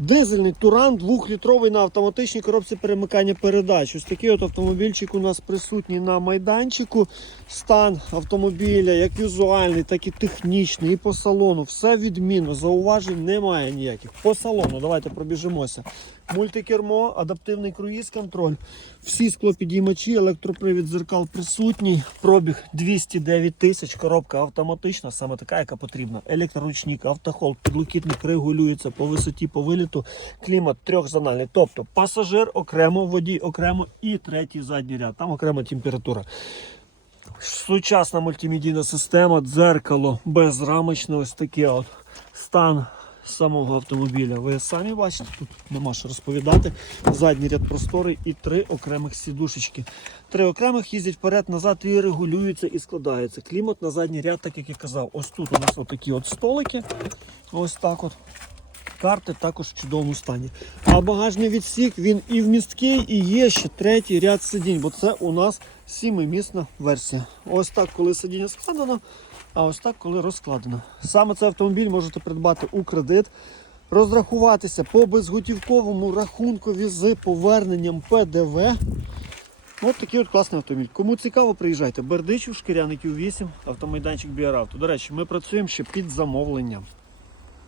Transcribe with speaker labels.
Speaker 1: Дизельний туран 2-літровий на автоматичній коробці перемикання передач. Ось такий от автомобільчик у нас присутній на майданчику. Стан автомобіля як візуальний, так і технічний, і по салону. Все відмінно. Зауважень немає ніяких. По салону, давайте пробіжимося. Мультикермо, адаптивний круїз-контроль, всі склопідіймачі, електропривід дзеркал присутній. Пробіг 209 тисяч, коробка автоматична, саме така, яка потрібна. Електроручник, автохол, підлокітник регулюється по висоті, по виліту. Клімат трьохзональний. Тобто пасажир окремо, водій окремо і третій задній ряд. Там окрема температура. Сучасна мультимедійна система, дзеркало безрамочне, ось таке от стан самого автомобіля. Ви самі бачите, тут нема що розповідати. Задній ряд просторий і три окремих сідушечки. Три окремих їздять вперед, назад і регулюються і складаються. Клімат на задній ряд, так як я казав. Ось тут у нас отакі от столики. Ось так от. Карти також в чудовому стані. А багажний відсік він і вмісткий, і є ще третій ряд сидінь, бо це у нас сімимісна версія. Ось так, коли сидіння складено, а ось так, коли розкладено. Саме цей автомобіль можете придбати у кредит, розрахуватися по безготівковому рахункові з поверненням ПДВ. Ось такий от класний автомобіль. Кому цікаво, приїжджайте. Бердичів, Шкіряників 8, автомайданчик Біаравто. До речі, ми працюємо ще під замовлення.